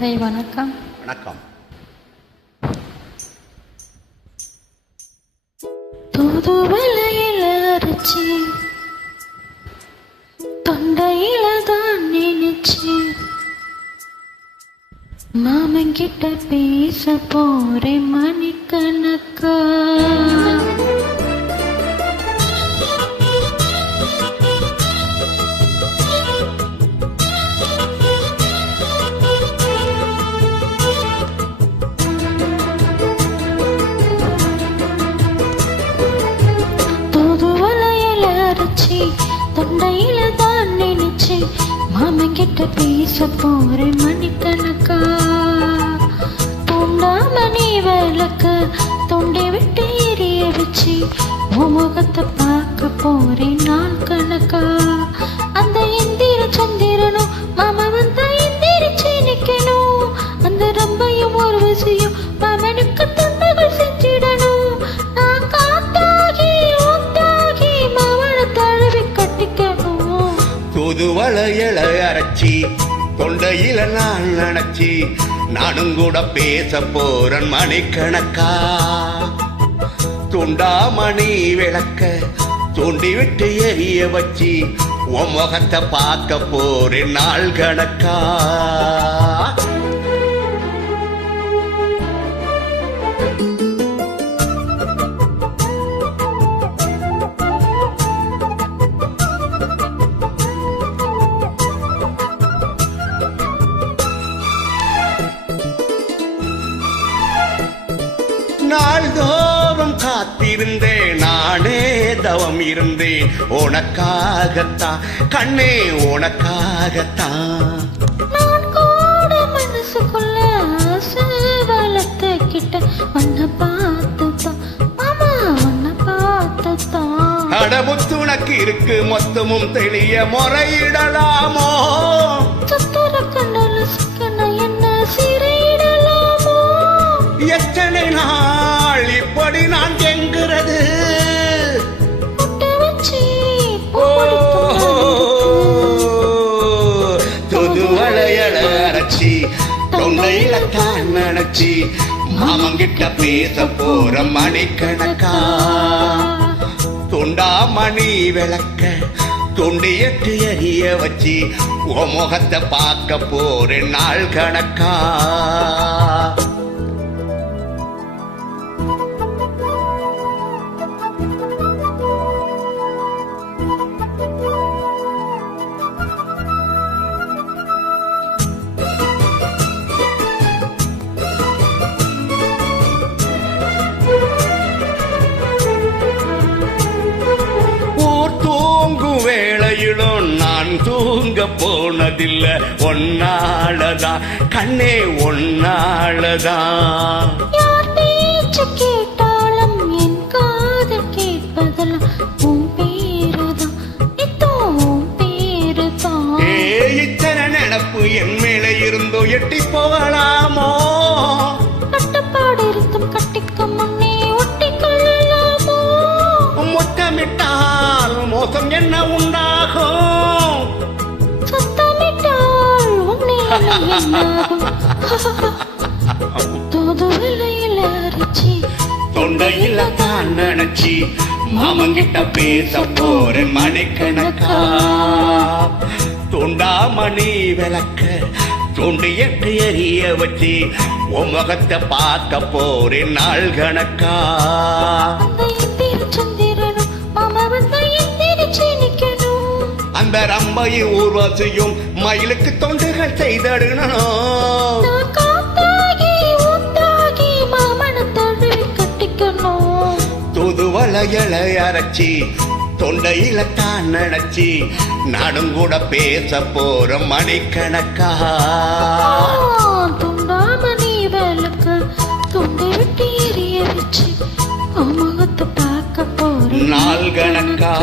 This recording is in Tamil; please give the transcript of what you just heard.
ஹை வணக்கம். வணக்கம். தூதுவளையில அரைச்சி தொண்டையில தான் நினைச்சு மாமங்கிட்ட பேச போறேன் மணிக்கணக்கா. தொண்டையில தான் நினைச்சு மாமங்கிட்ட பேச போறேன் மணிக்கணக்கா. தூண்டாமணி விளக்க தொண்டை விட்டு எரிய வச்சு முகத்தை பார்க்க போறேன் நாள் கணக்கா. அந்த இந்திர சந்திரனும் மாமா வந்தா எந்திரிச்சு நிக்கணும். அந்த ரம்பையும் ஒரு வசியும் மாமனுக்கு தொண்டுகள் செஞ்சிடணும். நான் காத்தாகி ஊத்தாகி மாமனை தழுவி கட்டிக்கணும். தூதுவளையில அரைச்சி தொண்டையில நான் நினைச்சி நானும் கூட பேச போறேன் மணிக்கணக்கா. துண்டாமணி விளக்க தூண்டி விட்டு எரிய வச்சு உன் முகத்தை பார்க்க போறேன் நாள் கணக்கா. நாள்தோறும் காத்திருந்தேன் நானே தவம் இருந்தேன் உனக்காகத்தான் கண்ணே உனக்காகத்தான். நான் கூட மனசுக்குள்ள ஆசை வளர்த்துக்கிட்ட உன்னை பார்த்துதான் மாமா உன்னை பார்த்துதான். அடமுத்து உனக்கு இருக்கு மொத்தமும் தெளிய முறையிடலாமோ. சுத்தர கண்டல சிக்கன என்ன சிறையிடலாமோ. எத்தனை நாள் இப்படி நான் எங்கிறது. தூதுவளையில அரைச்சி தொண்டையில தான் நினைச்சி மாமங்கிட்ட பேச போற மணிக்கணக்கா. துண்டாமணி விளக்க துண்டி எட்டு எரிய வச்சு உன் முகத்தை பார்க்க போறேன் நாள் கணக்கா. வேளையிலும் நான் தூங்க போனதில்ல ஒன்னாலதான் கண்ணே ஒன்னாலதான். யார் பேச்சு கேட்டாலும் என் காதல் கேட்பதெல்லாம் உன் பேருதான் இதோ உன் பேருதான். இத்தனை நினப்பு என் மேல இருந்தோ எட்டி போகலாமோ. கட்டுப்பாடு இருந்தும் கட்டிக்க முன்னே ஒட்டி கொள்ளலாமோ. முத்தமிட்டால் மோசம் என்ன உண்டாகும். சத்தமிட்டால் உன்னை என்னாகும். தூதுவளையில அரைச்சி தொண்டையில தான் நினைச்சி மாமங்கிட்ட பேச போறேன் மணிக்கணக்கா. துண்டாமணி விளக்க தூண்டி எட்டு எரிய வச்சு உன் முகத்தை பார்க்க போறேன் நாள் கணக்கா. அந்த ரம்பையும் ஊர்வசியும் மயிலுக்கு தொண்டுகள் செய்தடணும். தூதுவளையில அரைச்சி தொண்டையில தான் நினைச்சி நானும் கூட பேச போற மணிக்கணக்கா. துண்டாமணி விளக்கு துண்டை விட்டு எரிய வச்சு முகத்தை பார்க்க போற நாள் கணக்கா.